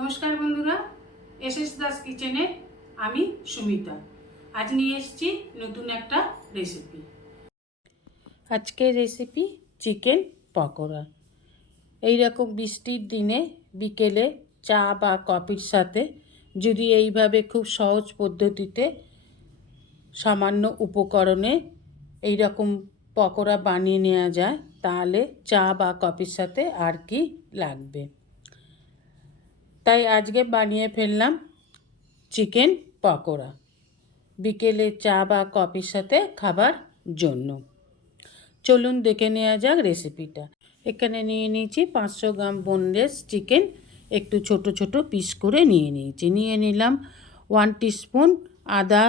নমস্কার বন্ধুরা S S Das কিচেনে আমি সুমিতা। আজ নিয়ে এসেছি নতুন একটা রেসিপি আজকের রেসিপি চিকেন পকোড়া। এই রকম বৃষ্টির দিনে বিকেলে চা বা কফির সাথে যদি এইভাবে খুব সহজ পদ্ধতিতে সামান্য উপকরণে এই রকম পকোড়া বানিয়ে নেওয়া যায়, তাহলে চা বা কফির সাথে আর কি লাগবে? তাই আজকে বানিয়ে ফেললাম চিকেন পকোড়া। বিকেলে চা বা কফির সাথে খাবার জন্য। চলুন দেখে নেওয়া যাক রেসিপিটা। এখানে নিয়ে নিয়েছি পাঁচশো গ্রাম বোনলেস চিকেন। একটু ছোট ছোট পিস করে নিয়ে নিয়েছি। নিয়ে নিলাম ওয়ান টিস্পুন আদা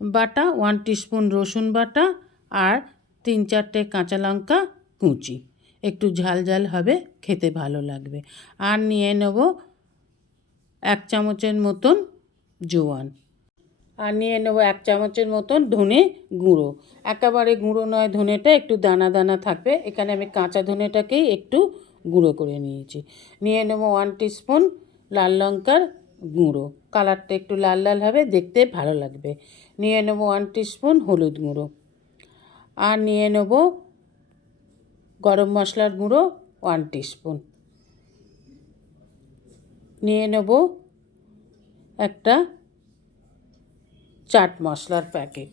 বাটা, ওয়ান টিস্পুন রসুন বাটা আর তিন চারটে কাঁচা লঙ্কা কুচি। একটু ঝাল ঝাল হবে, খেতে ভালো লাগবে। আর নিয়ে নেব এক চামচের মতন জোয়ান। আর নিয়ে নেব এক চামচের মতন ধনে গুঁড়ো। একেবারে গুঁড়ো নয়, ধনেটা একটু দানা দানা থাকবে। এখানে আমি কাঁচা ধনেটাকেই একটু গুঁড়ো করে নিয়েছি। নিয়ে নেব ওয়ান টিস্পুন লাল লঙ্কার গুঁড়ো। কালারটা একটু লাল লাল হবে, দেখতে ভালো লাগবে। নিয়ে নেব ওয়ান টিস্পুন হলুদ গুঁড়ো। আর নিয়ে নেব গরম মশলার গুঁড়ো ওয়ান টিস্পুন নিয়ে নেব একটা চাট মশলার প্যাকেট।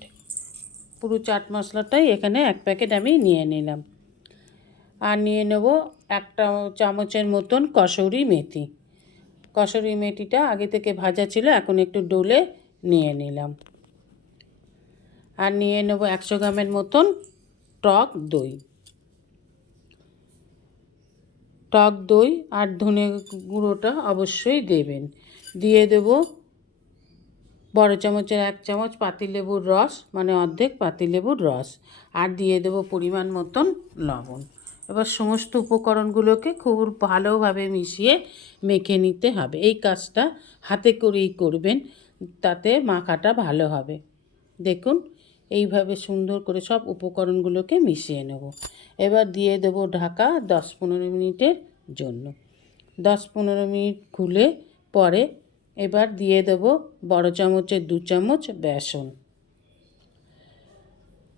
পুরো চাট মশলাটাই এখানে এক প্যাকেট আমি নিয়ে নিলাম। আর নিয়ে নেব একটা চামচের মতন কসৌরি মেথি। কসৌরি মেথিটা আগে থেকে ভাজা ছিল, এখন একটু ডোলে নিয়ে নিলাম। আর নিয়ে নেব একশো গ্রামের মতন টক দই। টক দই আর ধনে গুঁড়োটা অবশ্যই দেবেন। দিয়ে দেব বড় চামচের এক চামচ পাতিলেবুর রস মানে অর্ধেক পাতিলেবুর রস। আর দিয়ে দেব পরিমাণ মতন লবণ। এবার সমস্ত উপকরণগুলোকে খুব ভালোভাবে মিশিয়ে মেখে নিতে হবে। এই কাজটা হাতে করেই করবেন, তাতে মাখাটা ভালো হবে। দেখুন, এইভাবে সুন্দর করে সব উপকরণগুলোকে মিশিয়ে নেব। এবার দিয়ে দেব ঢাকা দশ পনেরো মিনিটের জন্য। দশ পনেরো মিনিট খুলে পরে এবার দিয়ে দেব বড় চামচের দু চামচ বেসন।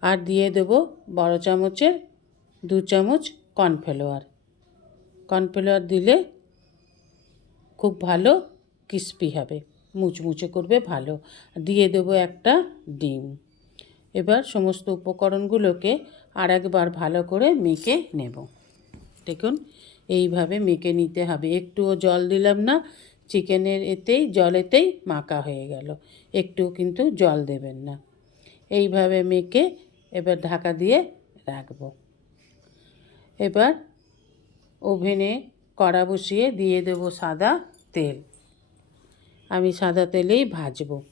আর দিয়ে দেব বড় চামচের দু চামচ কর্নফ্লাওয়ার। কর্নফ্লাওয়ার দিলে খুব ভালো ক্রিস্পি হবে, মুচমুচে করবে ভালো। দিয়ে দেবো একটা ডিম। এবার সমস্ত উপকরণগুলোকে আর একবার ভালো করে মেখে নেব। দেখুন এইভাবে মেখে নিতে হবে। একটুও জল দিলাম না, চিকেনের এতেই, জলেতেই মাখা হয়ে গেল। একটুও কিন্তু জল দেবেন না। এইভাবে মেখে এবার ঢাকা দিয়ে রাখব। এবার ওভেনে কড়া বসিয়ে দিয়ে দেবো সাদা তেল। আমি সাদা তেলেই ভাজবো।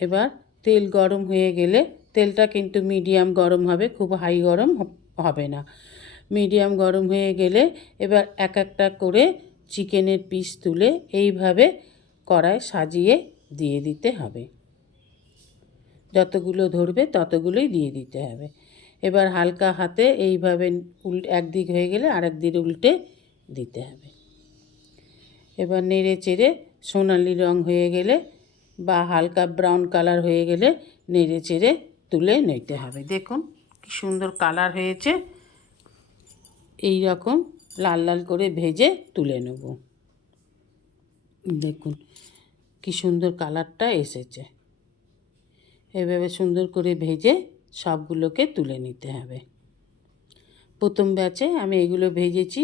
এবার তেল গরম হয়ে গেলে, তেলটা কিন্তু মিডিয়াম গরম হবে, খুব হাই গরম হবে না। মিডিয়াম গরম হয়ে গেলে এবার এক একটা করে চিকেনের পিস তুলে এইভাবে কড়ায় সাজিয়ে দিয়ে দিতে হবে। যতগুলো ধরবে ততগুলোই দিয়ে দিতে হবে। এবার হালকা হাতে এইভাবে উল, একদিক হয়ে গেলে আরেক দিক উল্টে দিতে হবে। এবার নেড়ে চেড়ে সোনালি রং হয়ে গেলে বা হালকা ব্রাউন কালার হয়ে গেলে নেড়ে চেড়ে তুলে নিতে হবে। দেখুন। কি সুন্দর কালার হয়েছে। এই রকম লাল লাল করে ভেজে তুলে নেব। দেখুন, কি সুন্দর কালারটা এসেছে। এভাবে সুন্দর করে ভেজে সবগুলোকে তুলে নিতে হবে। প্রথম ব্যাচে আমি এগুলো ভেজেছি,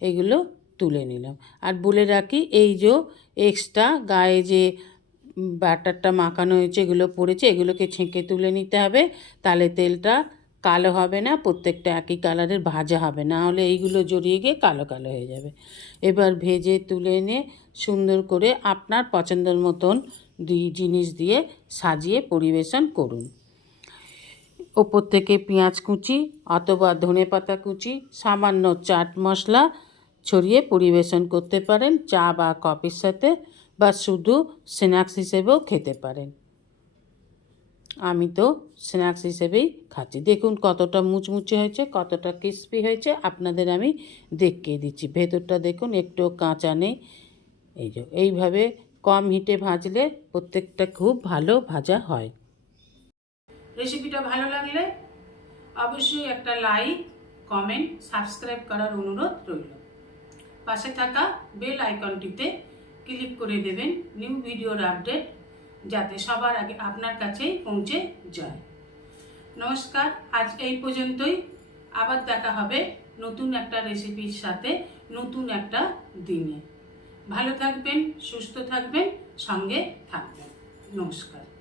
এগুলো তুলে নিলাম। আর বলে রাখি, এই যে এক্সট্রা গায়ে যে ব্যাটারটা মাখানো হয়েছে, এগুলো পড়েছে, এগুলোকে ছেঁকে তুলে নিতে হবে। তাহলে তেলটা কালো হবে না, প্রত্যেকটা একই কালারের ভাজা হবে। না হলে এইগুলো জড়িয়ে গিয়ে কালো কালো হয়ে যাবে। এবার ভেজে তুলে এনে সুন্দর করে আপনার পছন্দের মতন দুই জিনিস দিয়ে সাজিয়ে পরিবেশন করুন। ওপর থেকে পেঁয়াজ কুচি অথবা ধনে পাতা কুচি, সামান্য চাট মশলা ছড়িয়ে পরিবেশন করতে পারেন। চা বা কফির সাথে বা শুধু স্ন্যাক্স হিসেবেও খেতে পারেন। আমি তো স্ন্যাক্স হিসেবেই খাচ্ছি। দেখুন কতটা মুচমুচে হয়েছে, কতটা ক্রিস্পি হয়েছে, আপনাদের আমি দেখিয়ে দিচ্ছি। ভেতরটা দেখুন একটু কাঁচা নেই। এই যে, এইভাবে কম হিটে ভাজলে প্রত্যেকটা খুব ভালো ভাজা হয়। রেসিপিটা ভালো লাগলে অবশ্যই একটা লাইক কমেন্ট সাবস্ক্রাইব করার অনুরোধ রইল। পাশে থাকা বেল আইকনটিতে ক্লিক করে দেবেন। নিউ ভিডিওর আপডেট যাতে সবার আগে আপনার কাছেই পৌঁছে যায়। নমস্কার, আজ এই পর্যন্তই। আবার দেখা হবে নতুন একটা রেসিপির সাথে, নতুন একটা দিনে। ভালো থাকবেন, সুস্থ থাকবেন, সঙ্গে থাকবেন। নমস্কার।